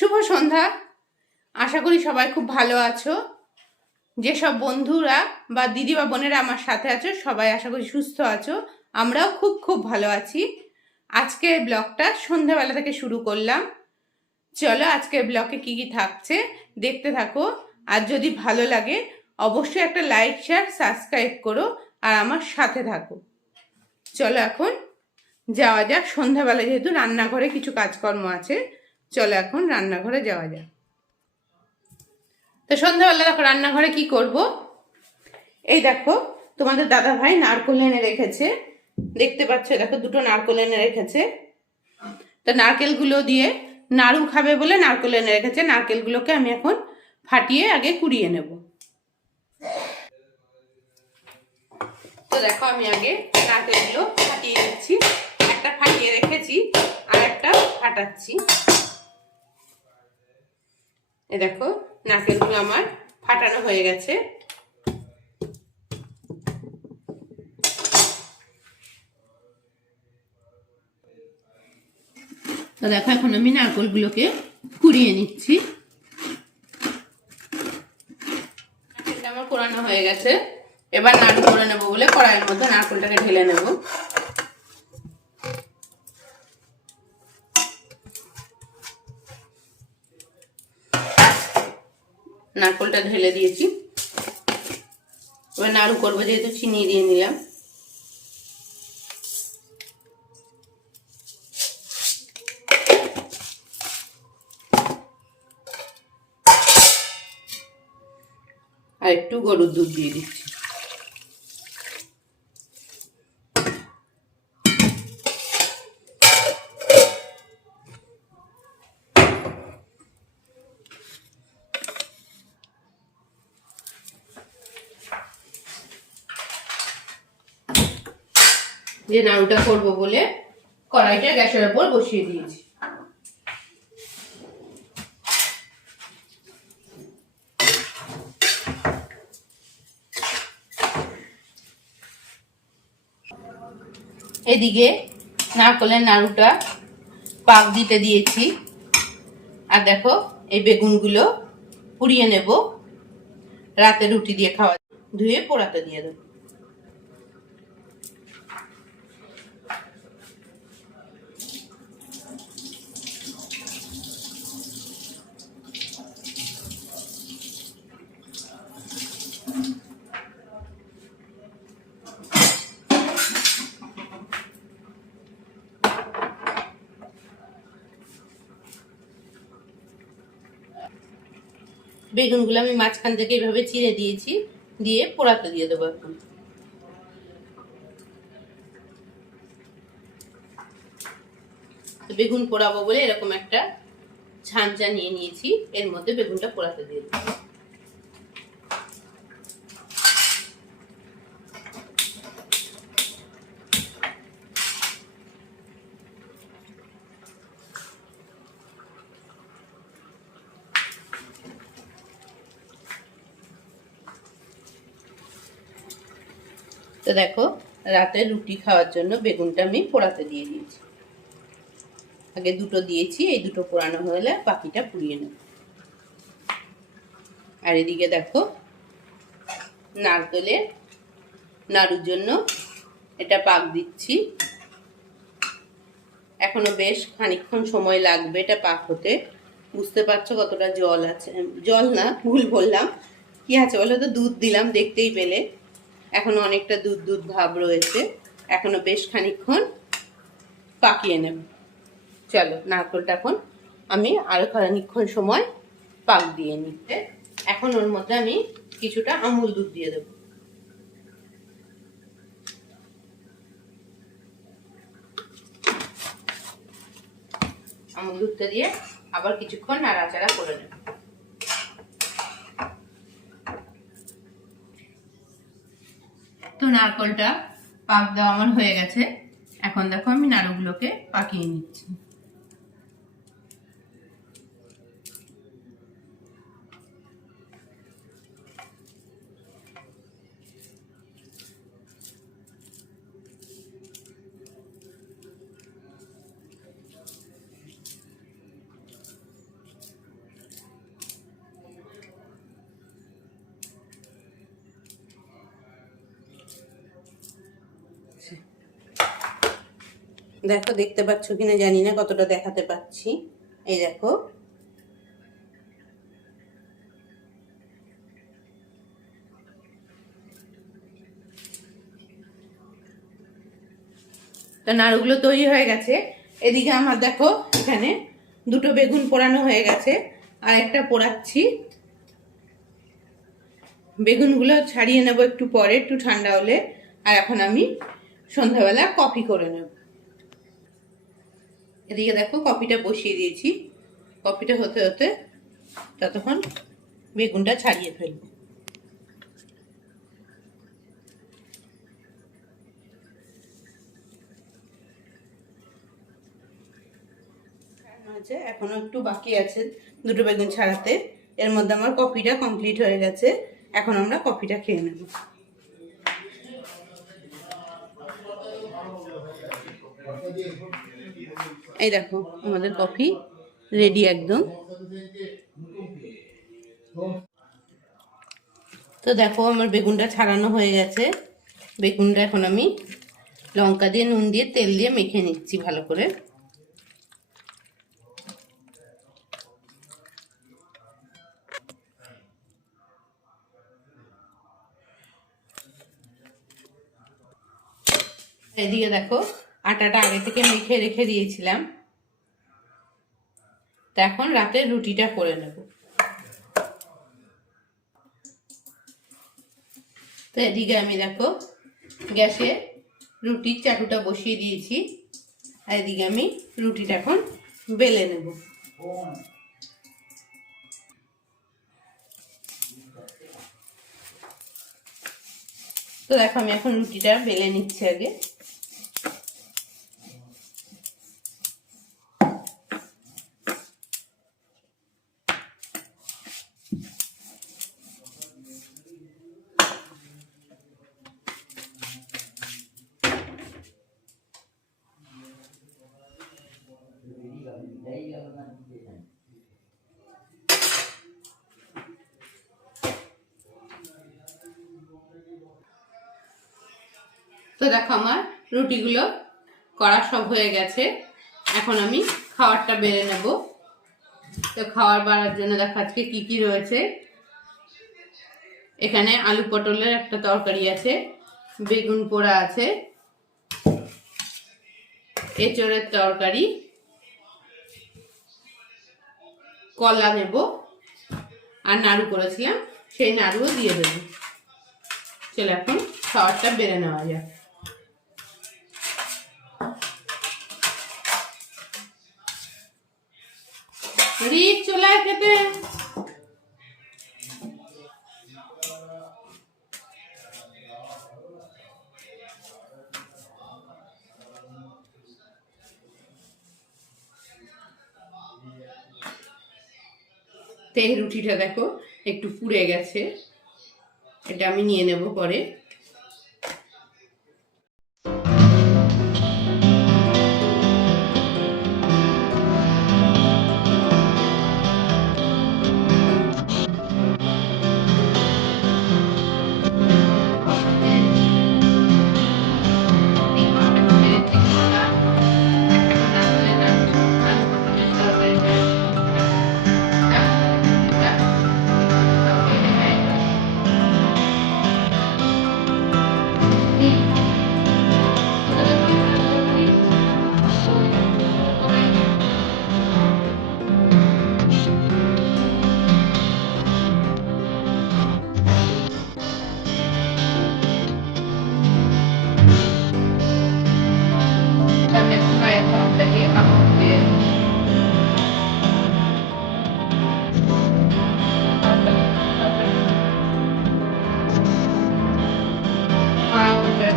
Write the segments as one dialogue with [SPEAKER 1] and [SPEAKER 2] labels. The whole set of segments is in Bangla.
[SPEAKER 1] শুভ সন্ধ্যা। আশা করি সবাই খুব ভালো আছো। যেসব বন্ধুরা বা দিদি বা বোনেরা আমার সাথে আছো, সবাই আশা করি সুস্থ আছো। আমরাও খুব খুব ভালো আছি। আজকের ব্লগটা সন্ধ্যাবেলা থেকে শুরু করলাম। চলো আজকের ব্লগে কি কি থাকছে দেখতে থাকো। আর যদি ভালো লাগে, অবশ্যই একটা লাইক, শেয়ার, সাবস্ক্রাইব করো আর আমার সাথে থাকো। চলো এখন যাওয়া যাক। সন্ধ্যাবেলা যেহেতু রান্নাঘরে কিছু কাজকর্ম আছে চলো এখন রান্নাঘরে যাওয়া যাক। তো সন্ধ্যাবেলা দেখো রান্নাঘরে কি করব? এই দেখো, তোমাদের দাদা ভাই নারকোল এনে রেখেছে। দেখতে পাচ্ছ দেখো দুটো নারকোল এনে রেখেছে। তো নারকেলগুলো দিয়ে নাড়ু খাবে বলে নারকেল এনে রেখেছে। নারকেলগুলোকে আমি এখন ফাটিয়ে আগে কুড়িয়ে নেব। তো দেখো, আমি আগে নারকেলগুলো ফাটিয়ে নিচ্ছি। একটা ফাটিয়ে রেখেছি আর একটা ফাটাচ্ছি। দেখো, নারকেলগুলো আমার ফাটানো হয়ে গেছে। তো দেখো, এখন আমি নারকেলগুলোকে কুড়িয়ে নিচ্ছি। আমার কোরানো হয়ে গেছে। এবার নাড়ু করে নেব বলে কড়াইয়ের মধ্যে নারকেলটাকে ঢেলে নেব। নারকেলটা ঢেলে দিয়েছি। এবার নাড়ু করব, যেহেতু চিনি দিয়ে নিলাম। আর একটু গরুর দুধ দিয়ে দিচ্ছি। যে নাড়ুটা করব বলে কড়াইটা গ্যাসের ওপর বসিয়ে দিয়েছি। এদিকে নারকলের নাড়ুটা পাক দিতে দিয়েছি। আর দেখো, এই বেগুনগুলো পুড়িয়ে নেব। রাতে রুটি দিয়ে খাওয়া ধুয়ে পোড়াতে দিয়ে দেবো। বেগুনগুলো আমি মাঝখান থেকে এইভাবে চিড়ে দিয়েছি, দিয়ে পোড়াতে দিয়ে দেবো এখন। বেগুন পোড়াবো বলে এরকম একটা ছাঁচা নিয়ে নিয়েছি, এর মধ্যে বেগুনটা পোড়াতে দিয়ে দেবো। তো দেখো রাতে রুটি খাওয়ার জন্য বেগুনটা আমি পোড়াতে দিয়ে দিয়েছি। আগে দুটো দিয়েছি, এই দুটো পোড়ানো হলে বাকিটা পুড়িয়ে নেব। আর এদিকে দেখো নারকেলের নাড়ুর জন্য এটা পাক দিচ্ছি। এখনও বেশ খানিক্ষণ সময় লাগবে এটা পাক হতে। বুঝতে পারছ কতটা জল আছে? জল না, ভুল বললাম। কি আছে বলো তো? দুধ দিলাম, দেখতেই পেলে। এখনও অনেকটা দুধ দুধ ভাব রয়েছে। এখনও বেশ খানিক্ষণ পাকিয়ে নেব। চলো, নারকেলটা এখন আমি আরও খানিক্ষণ সময় পাক দিয়ে নিতে। এখন ওর মধ্যে আমি কিছুটা আমুল দুধ দিয়ে দেবো। আমুল দুধটা দিয়ে আবার কিছুক্ষণ নাড়াচাড়া করে নেব। তো নারকলটা পাক দেওয়া আমার হয়ে গেছে। এখন দেখো আমি নাড়ুগুলোকে পাকিয়ে নিচ্ছি। দেখো, দেখতে পাচ্ছ কিনা জানি না কতটা দেখাতে পাচ্ছি। এই দেখো। তো নাড়ুগুলো তৈরি হয়ে গেছে। এদিকে আমার দেখো, এখানে দুটো বেগুন পোড়ানো হয়ে গেছে, আর একটা পোড়াচ্ছি। বেগুনগুলো ছাড়িয়ে নেব একটু পরে, একটু ঠান্ডা হলে। আর এখন আমি সন্ধ্যাবেলা কফি করে নেব। এদিকে দেখো কফিটা বসিয়ে দিয়েছি। কফিটা হতে হতে ততক্ষণ বেগুনটা ছাড়িয়ে ফেলব। আছে, এখনও একটু বাকি আছে দুটো বেগুন ছাড়াতে। এর মধ্যে আমার কফিটা কমপ্লিট হয়ে গেছে। এখন আমরা কফিটা খেয়ে নেব। এই দেখো, আমাদের কফি রেডি একদম। তো দেখো, আমার বেগুনটা ছাড়ানো হয়ে গেছে। বেগুনটা এখন আমি লঙ্কা দিয়ে, নুন দিয়ে, তেল দিয়ে মেখে নিচ্ছি ভালো করে। এদিকে দেখো আটাটা আগে থেকে মেখে রেখে দিয়েছিলাম। তো এখন রাতে রুটিটা করে নেব। তো এদিকে আমি দেখো, গ্যাসে রুটির চাটুটা বসিয়ে দিয়েছি। আর এদিকে আমি রুটিটা এখন বেলে নেব। তো দেখো আমি এখন রুটিটা বেলে নিচ্ছি আগে। তো দেখো আমার রুটিগুলো করা সব হয়ে গেছে। এখন আমি খাবারটা বেড়ে নেব। তো খাবার বাড়ার জন্য দেখো আজকে কী কী রয়েছে। এখানে আলু পটলের একটা তরকারি আছে, বেগুন পোড়া আছে, এঁচড়ের তরকারি, কলা নেব, আর নাড়ু করেছিলাম, সেই নাড়ুও দিয়ে দেবো। চলো এখন খাবারটা বেড়ে নেওয়া যাক। চলে খেতে তো এই রুটিটা দেখো একটু পুড়ে গেছে। এটা আমি নিয়ে নেব পরে।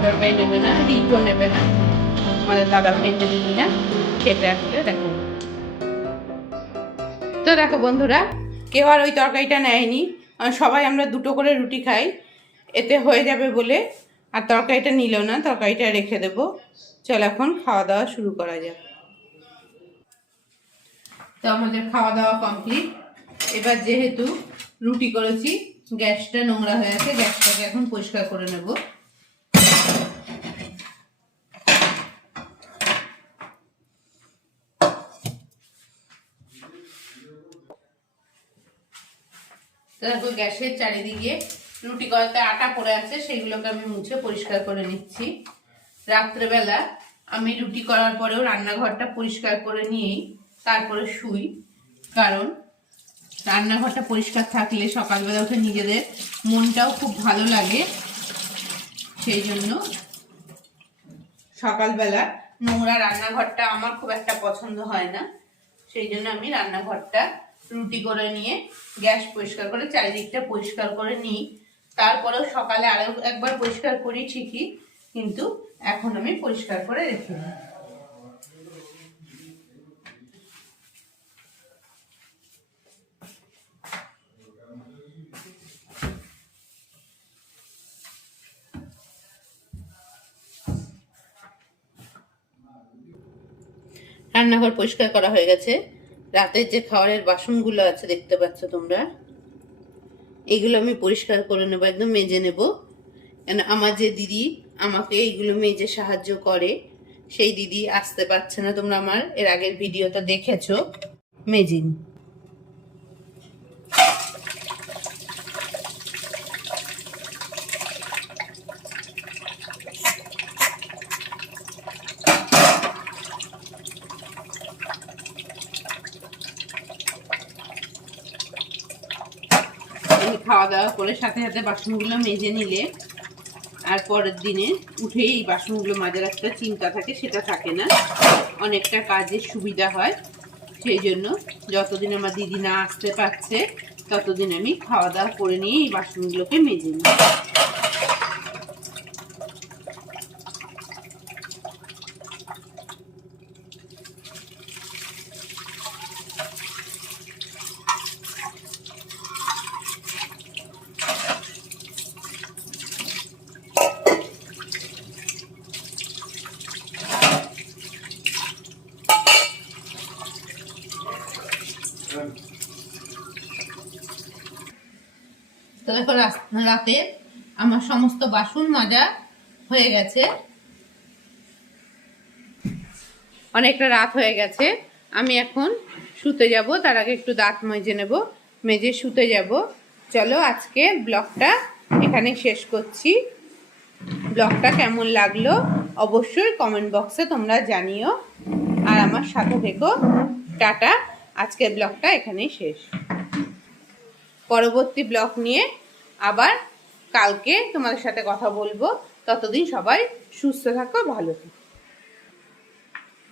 [SPEAKER 1] তরকারি নেবে না রিটও নেবে না আমাদের দাদা ভেঙে দিবি না খেতে আসলে দেখো তো দেখো বন্ধুরা কেউ আর ওই তরকারিটা নেয়নি। সবাই আমরা দুটো করে রুটি খাই। এতে হয়ে যাবে বলে আর তরকারিটা নিল না তরকারিটা রেখে দেব। চল এখন খাওয়া দাওয়া শুরু করা যাক। তো আমাদের খাওয়া দাওয়া কমপ্লিট। এবার যেহেতু রুটি করেছি, গ্যাসটা নোংরা হয়ে আছে, গ্যাসটাকে এখন পরিষ্কার করে নেব। দেখো গ্যাসের চারিদিকে রুটি করাতে আটা পড়ে আছে সেগুলোকে আমি মুছে পরিষ্কার করে নিচ্ছি। রাত্রেবেলা আমি রুটি করার পরেও রান্নাঘরটা পরিষ্কার করে নিয়েই তারপরে শুই। কারণ রান্নাঘরটা পরিষ্কার থাকলে সকালবেলা উঠে নিজেদের মনটাও খুব ভালো লাগে। সেই জন্য সকালবেলা নোংরা রান্নাঘরটা আমার খুব একটা পছন্দ হয় না। সেই জন্য আমি রান্নাঘরটা রুটি করে নিয়ে, গ্যাস পরিষ্কার করে চারিদিকটা পরিষ্কার করে নিই। তারপরেও সকালে আরও একবার পরিষ্কার করি ঠিকই, কিন্তু এখন আমি পরিষ্কার করে রেখে দিই। রান্নাঘর পরিষ্কার করা হয়ে গেছে। রাতের যে খাবারের বাসনগুলো আছে, দেখতে পাচ্ছ তোমরা। এগুলো আমি পরিষ্কার করে নেব, একদম মেজে নেব। কেন, আমার যে দিদি আমাকে এইগুলো মেজে সাহায্য করে। সেই দিদি আসতে পারছে না, তোমরা আমার এর আগের ভিডিওটা দেখেছ। মেজিন। খাওয়া দাওয়া করে সাথে সাথে বাসনগুলো মেজে নিলে আর পরের দিনে উঠে এই বাসনগুলো মাজার একটা চিন্তা থাকে, সেটা থাকে না। অনেকটা কাজের সুবিধা হয়। সেই জন্য যতদিন আমার দিদি না আসতে পারছে, ততদিন আমি খাওয়া দাওয়া করে নিয়ে এই বাসনগুলোকে মেজে নিই তো দেখো রাস- রাতে আমার সমস্ত বাসন মাজা হয়ে গেছে। অনেকটা রাত হয়ে গেছে। আমি এখন শুতে যাব, তার আগে একটু দাঁত মেজে নেব। মেজে শুতে যাব। চলো আজকে ব্লগটা এখানে শেষ করছি। ব্লগটা কেমন লাগল অবশ্যই কমেন্ট বক্সে তোমরা জানিও। আর আমার সাথে থেকো। টাটা। আজকের ব্লগটা এখানেই শেষ। পরবর্তী ব্লগ নিয়ে আবার কালকে তোমাদের সাথে কথা বলব। ততদিন সবাই সুস্থ থাকো ভালো থাকো।